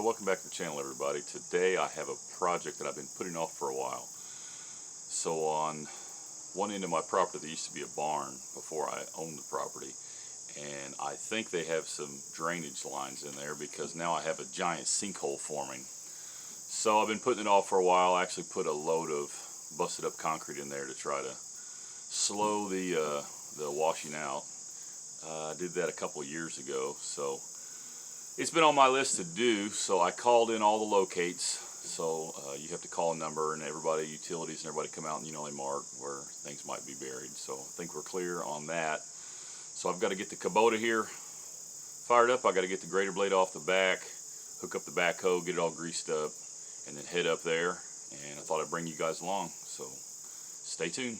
So welcome back to the channel, everybody. Today I have a project that I've been putting off for a while. So on one end of my property there used to be a barn before I owned the property, and I think they have some drainage lines in there because now I have a giant sinkhole forming. So I've been putting it off for a while. I actually put a load of busted up concrete in there to try to slow the washing out. I did that a couple of years ago, so it's been on my list to do. So I called in all the locates. So you have to call a number, and everybody, utilities and everybody come out and they mark where things might be buried. So I think we're clear on that. So I've got to get the Kubota here fired up. I got to get the grader blade off the back, hook up the backhoe, get it all greased up, and then head up there. And I thought I'd bring you guys along. So stay tuned.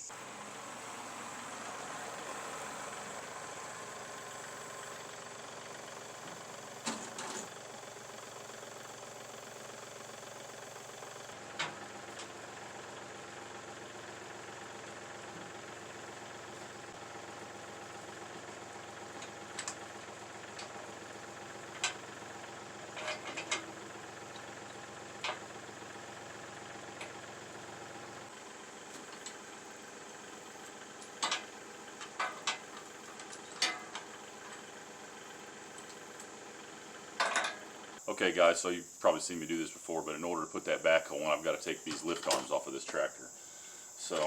Okay guys, so you've probably seen me do this before, but in order to put that backhoe on, I've got to take these lift arms off of this tractor. So,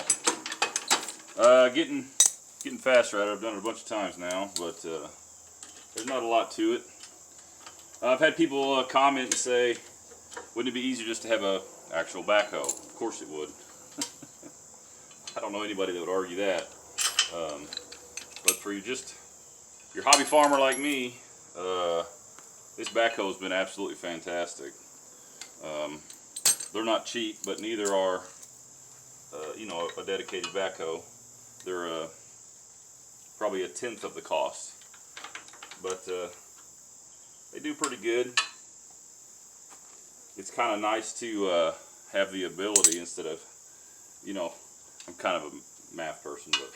getting faster at it. I've done it a bunch of times now, but there's not a lot to it. I've had people comment and say, wouldn't it be easier just to have a actual backhoe? Of course it would. I don't know anybody that would argue that. But for your hobby farmer like me, this backhoe has been absolutely fantastic. They're not cheap, but neither are, a dedicated backhoe. They're probably a tenth of the cost, but they do pretty good. It's kind of nice to have the ability, instead of, I'm kind of a math person, but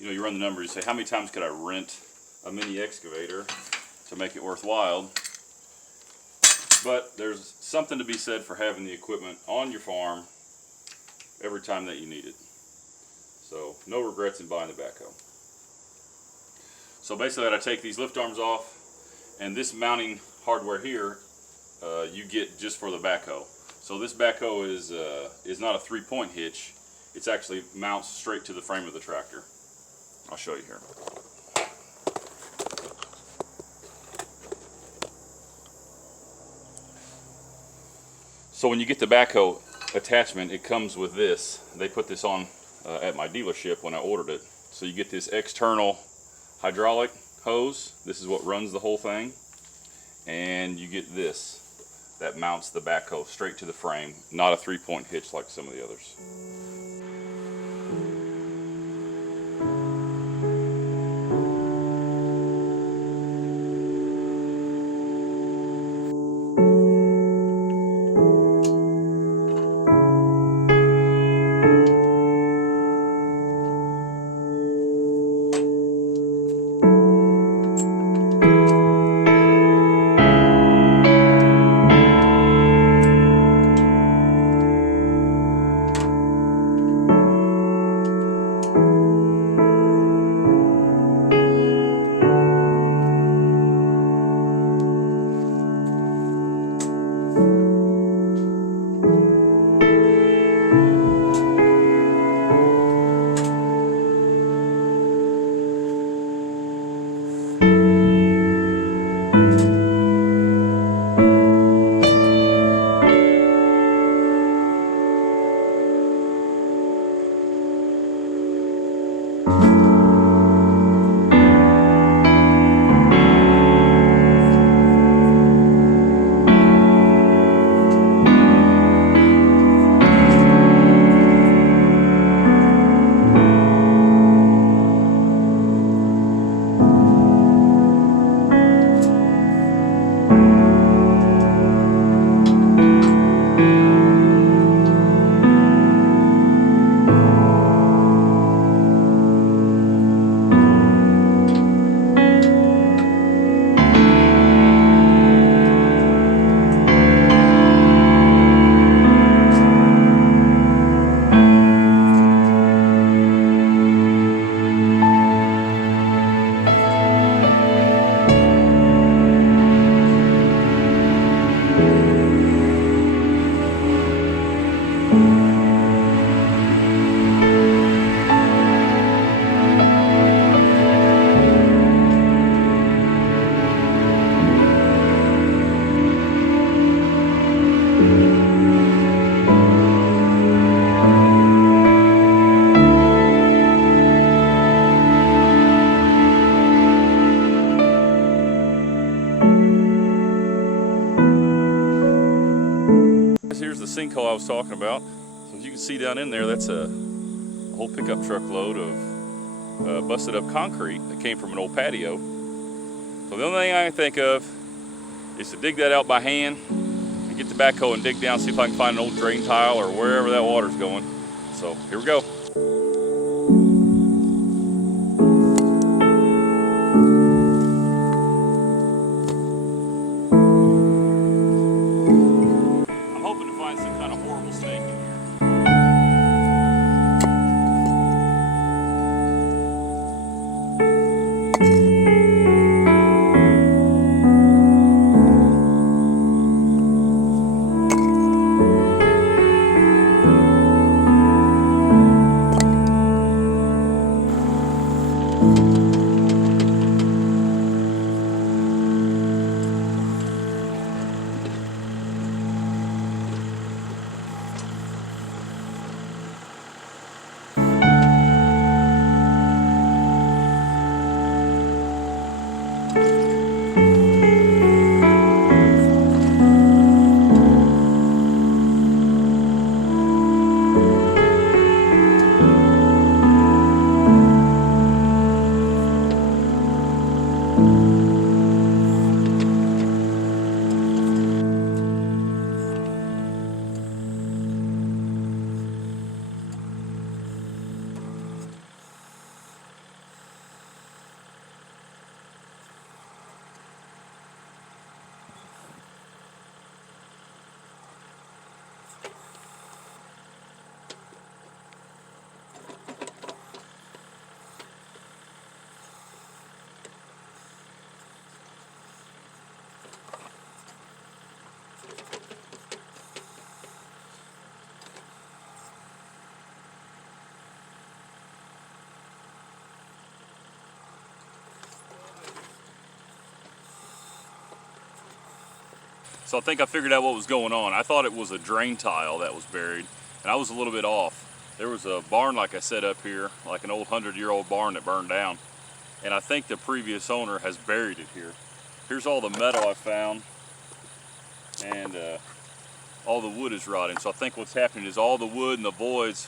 you run the numbers, you say, how many times could I rent a mini excavator to make it worthwhile? But there's something to be said for having the equipment on your farm every time that you need it. So no regrets in buying the backhoe. So basically I take these lift arms off, and this mounting hardware here you get just for the backhoe. So this backhoe is not a 3-point hitch. It's actually mounts straight to the frame of the tractor. I'll show you here. So when you get the backhoe attachment, it comes with this. They put this on at my dealership when I ordered it. So you get this external hydraulic hose. This is what runs the whole thing. And you get this that mounts the backhoe straight to the frame, not a 3-point hitch like some of the others. Here's the sinkhole I was talking about. So as you can see down in there, that's a whole pickup truck load of busted up concrete that came from an old patio. So the only thing I can think of is to dig that out by hand and get the backhoe and dig down, see if I can find an old drain tile or wherever that water's going. So here we go. So I think I figured out what was going on. I thought it was a drain tile that was buried, and I was a little bit off. There was a barn, like I said, up here, like an old 100-year-old barn that burned down, and I think the previous owner has buried it here. Here's all the metal I found, and all the wood is rotting. So I think what's happening is all the wood and the voids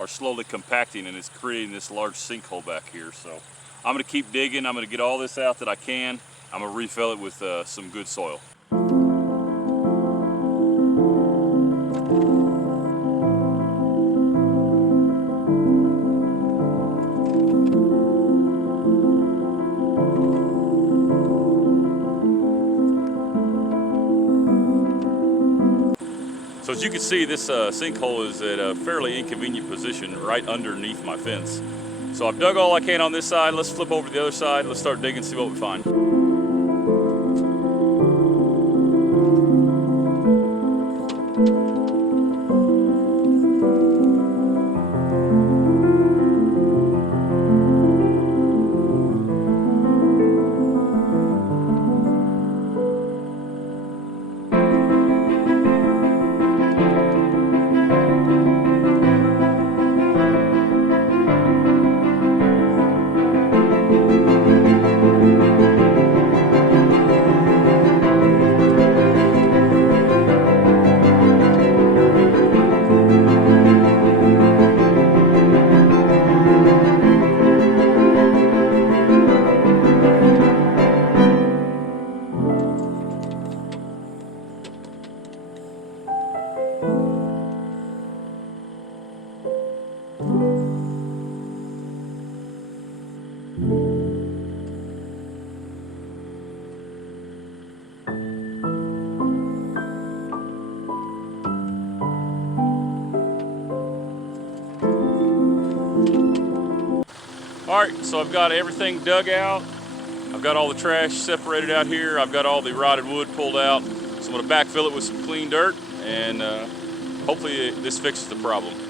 are slowly compacting, and it's creating this large sinkhole back here. So I'm gonna keep digging. I'm gonna get all this out that I can. I'm gonna refill it with some good soil. So as you can see, this sinkhole is at a fairly inconvenient position right underneath my fence. So I've dug all I can on this side. Let's flip over to the other side. Let's start digging, see what we find. Alright, so I've got everything dug out. I've got all the trash separated out here. I've got all the rotted wood pulled out. So I'm going to backfill it with some clean dirt, and hopefully this fixes the problem.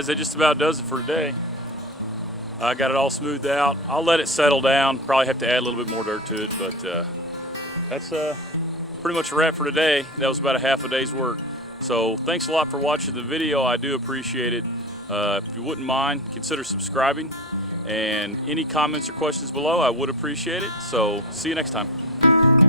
guys, that just about does it for today. I got it all smoothed out. I'll let it settle down. Probably have to add a little bit more dirt to it, but that's pretty much a wrap for today. That was about a half a day's work. So thanks a lot for watching the video. I do appreciate it. If you wouldn't mind, consider subscribing. And any comments or questions below, I would appreciate it. So see you next time.